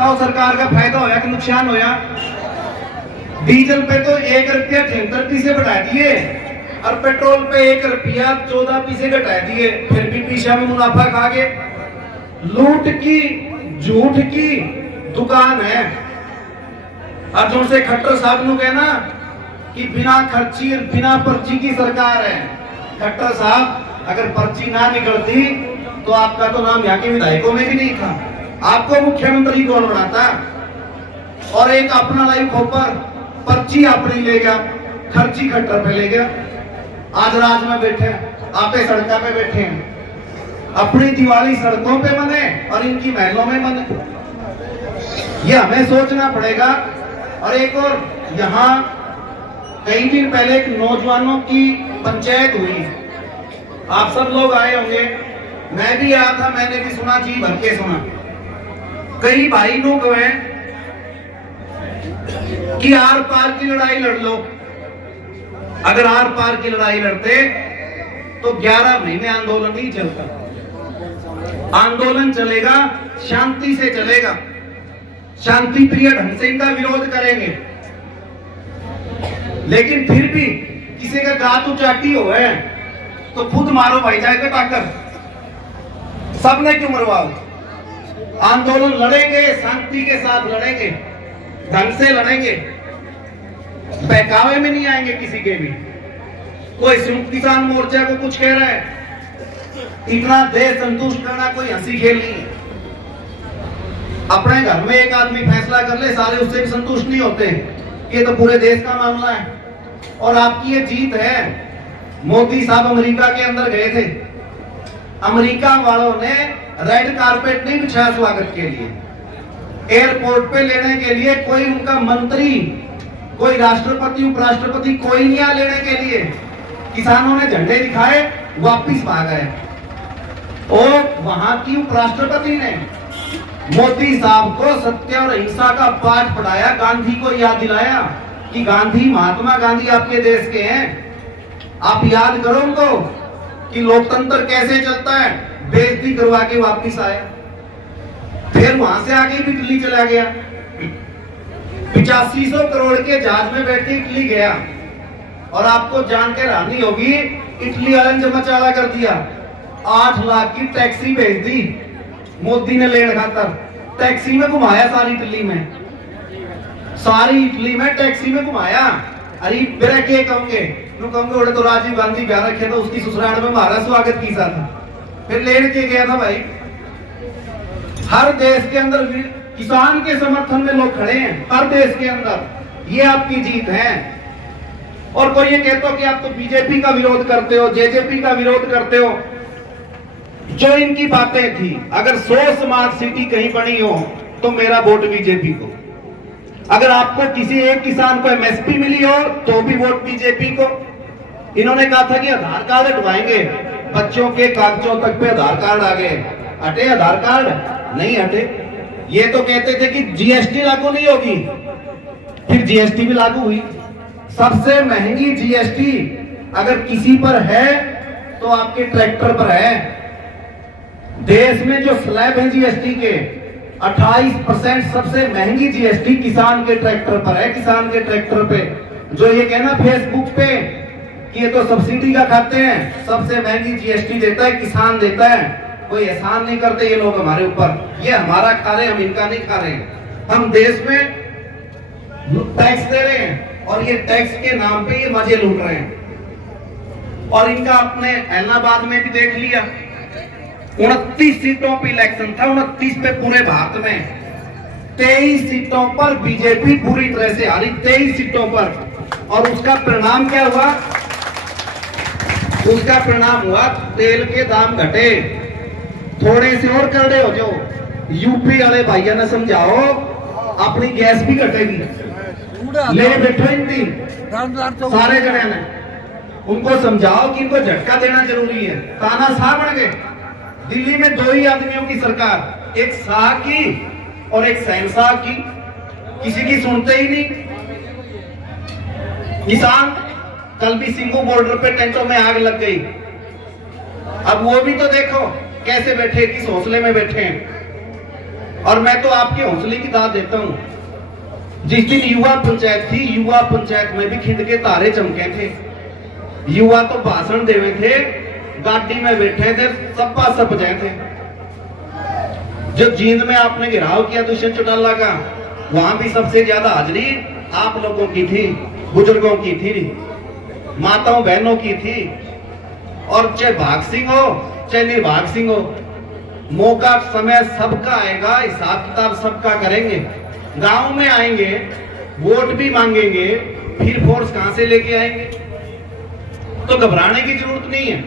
सरकार का फायदा होया कि नुकसान होया? डीजल पे तो 1 रुपया 73 पैसे बढ़ा दिए और पेट्रोल पे 1 रुपया 14 पैसे घटा दिए, फिर भी पीछा में मुनाफा खा गए। लूट की झूठ की दुकान है। अर्जुन से खट्टर साहब नु कहना कि बिना खर्ची बिना पर्ची की सरकार है। खट्टर साहब, अगर पर्ची ना निकलती तो आपका तो नाम यहाँ के विधायकों में भी नहीं था। आपको मुख्यमंत्री कौन बनाता? और एक अपना लाइव खोपर पर्ची आपने ले गया, खर्ची खट्टर पे ले गया। आज राज में बैठे हैं, आपे सड़कों पे बैठे हैं। अपनी दिवाली सड़कों पे मने और इनकी महलों में मने, ये हमें सोचना पड़ेगा। और एक और, यहाँ कई दिन पहले एक नौजवानों की पंचायत हुई, आप सब लोग आए होंगे, मैं भी आया था, मैंने भी सुना, जी भर के सुना। कई भाई लोग हैं कि आर पार की लड़ाई लड़ लो। अगर आर पार की लड़ाई लड़ते तो 11 महीने आंदोलन नहीं चलता। आंदोलन चलेगा, शांति से चलेगा, शांति प्रिय ढंग से इनका विरोध करेंगे। लेकिन फिर भी किसी का गात उचाटी हो है तो खुद मारो भाई, जाएगा टाकर, सबने क्यों मरवाओ? आंदोलन लड़ेंगे, शांति के साथ लड़ेंगे, ढंग से लड़ेंगे, बहकावे में नहीं आएंगे किसी के भी। कोई संयुक्त किसान मोर्चा को कुछ कह रहा है, इतना देश संतुष्ट करना कोई हंसी खेल नहीं है। अपने घर में एक आदमी फैसला कर ले, सारे उससे भी संतुष्ट नहीं होते। ये तो पूरे देश का मामला है और आपकी ये जीत है। मोदी साहब अमेरिका के अंदर गए थे, अमेरिका वालों ने रेड कारपेट नहीं बिछाया स्वागत के लिए। एयरपोर्ट पे लेने के लिए कोई उनका मंत्री, कोई राष्ट्रपति उपराष्ट्रपति कोई नहीं आया लेने के लिए। किसानों ने झंडे दिखाए, वापिस भाग गए। और वहां की उपराष्ट्रपति ने मोदी साहब को सत्य और अहिंसा का पाठ पढ़ाया, गांधी को याद दिलाया कि गांधी, महात्मा गांधी आपके देश के हैं। आप याद करो उनको कि लोकतंत्र कैसे चलता है। बेइज्जती करवा के वापिस आए, फिर वहां से आगे भी दिल्ली चला गया। 8500 करोड़ के जहाज में बैठ के इटली गया। और आपको जान के हैरानी होगी, इटली वाले ने मचाला कर दिया। 8 लाख की टैक्सी भेज दी मोदी ने लेने खातर। टैक्सी में घुमाया सारी इटली में, सारी इटली में टैक्सी में घुमाया। अरे मेरा क्या कहोगे? कहूंगे तो राजीव गांधी ब्याह रखे तो उसकी ससुराल में हमारा स्वागत किया था, फिर लेने के गया था भाई। हर देश के अंदर किसान के समर्थन में लोग खड़े हैं, हर देश के अंदर। ये आपकी जीत है। और कोई ये कहता हो कि आप तो बीजेपी का विरोध करते हो, जेजेपी का विरोध करते हो। जो इनकी बातें थी, अगर 100 स्मार्ट सिटी कहीं बनी हो तो मेरा वोट बीजेपी को। अगर आपको किसी एक किसान को एमएसपी मिली हो तो भी वोट बीजेपी को। इन्होंने कहा था कि आधार कार्ड हटवाएंगे, बच्चों के कागजों तक पे आधार कार्ड आ गए। हटे आधार कार्ड? नहीं हटे। ये तो कहते थे कि जीएसटी लागू नहीं होगी, फिर जीएसटी भी लागू हुई। सबसे महंगी जीएसटी अगर किसी पर है तो आपके ट्रैक्टर पर है। देश में जो स्लैब है जीएसटी के 28% सबसे महंगी जीएसटी किसान के ट्रैक्टर पर है। किसान के ट्रैक्टर पे जो ये कहना फेसबुक पे कि ये तो सब्सिडी का खाते हैं, सबसे महंगी जीएसटी देता है किसान, देता है। कोई एहसान नहीं करते ये लोग हमारे ऊपर। ये हमारा खा रहे, हम इनका नहीं खा रहे। हम देश में टैक्स दे रहे हैं और ये टैक्स के नाम पे ये मजे लूट रहे हैं। और इनका अपने इलाहाबाद में भी देख लिया, 29 सीटों पे इलेक्शन था, 29 पे पूरे भारत में। 23 सीटों पर बीजेपी पूरी तरह से हारी, 23 सीटों पर। और उसका परिणाम क्या हुआ? उसका परिणाम हुआ तेल के दाम घटे। थोड़े से और करड़े हो जाओ, यूपी वाले भाइयों ने समझाओ, अपनी गैस भी घटेगी। ले बैठो हिंदी सारे जने ने, उनको समझाओ कि इनको झटका देना जरूरी है। तानाशाह बन गए। दिल्ली में 2 ही आदमियों की सरकार, एक शाह की और एक शहनशाह की। किसी की सुनते ही नहीं। किसान कल भी सिंगू बॉर्डर पे टेंटों में आग लग गई। अब वो भी तो देखो कैसे बैठे, किस हौसले में बैठे हैं। और मैं तो आपके हौसले की दाद देता हूं। जिस दिन युवा पंचायत थी, युवा पंचायत में भी खिंड के तारे चमके थे। युवा तो भाषण देवे थे, गाड़ी में बैठे थे, सपा सप जाए थे। जो जींद में आपने घेराव किया दुष्यंत चौटाला का, वहां भी सबसे ज्यादा हाजिरी आप लोगों की थी, बुजुर्गों की थी, माताओं बहनों की थी। और चाहे भाग सिंह हो चाहे निर्भाग सिंह हो, मौका समय सबका आएगा, हिसाब किताब सबका करेंगे। गांव में आएंगे, वोट भी मांगेंगे, फिर फोर्स कहां से लेके आएंगे? तो घबराने की जरूरत नहीं है।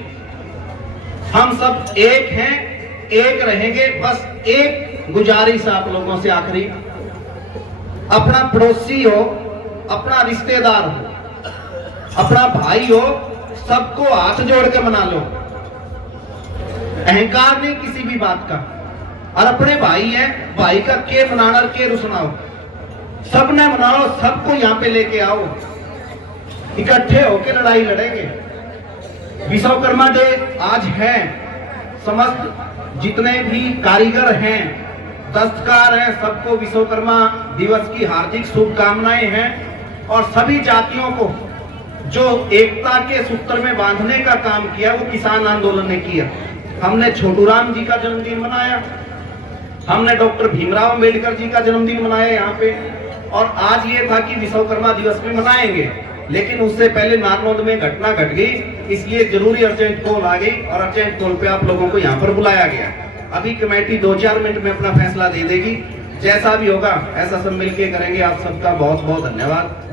हम सब एक हैं, एक रहेंगे। बस एक गुजारिश आप लोगों से आखिरी, अपना पड़ोसी हो, अपना रिश्तेदार हो, अपना भाई हो, सबको हाथ जोड़ के मना लो। अहंकार नहीं किसी भी बात का। और अपने भाई है, भाई का के मनाना और के रुसनाओ, सबने मनाओ, सबको यहां पे लेके आओ, इकट्ठे होकर लड़ाई लड़ेंगे। विश्वकर्मा डे आज है, समस्त जितने भी कारीगर हैं, दस्तकार हैं, सबको विश्वकर्मा दिवस की हार्दिक शुभकामनाएं हैं। और सभी जातियों को जो एकता के सूत्र में बांधने का काम किया वो किसान आंदोलन ने किया। हमने छोटू राम जी का जन्मदिन मनाया, हमने डॉक्टर भीमराव अंबेडकर जी का जन्मदिन मनाया यहाँ पे, और आज ये था कि विश्वकर्मा दिवस में मनाएंगे। लेकिन उससे पहले नारनौंद में घटना घट गई, इसलिए जरूरी अर्जेंट कॉल आ गई और अर्जेंट कॉल पे आप लोगों को यहाँ पर बुलाया गया। अभी कमेटी 2-4 मिनट में अपना फैसला दे देगी। जैसा भी होगा ऐसा सब मिलके करेंगे। आप सबका बहुत बहुत धन्यवाद।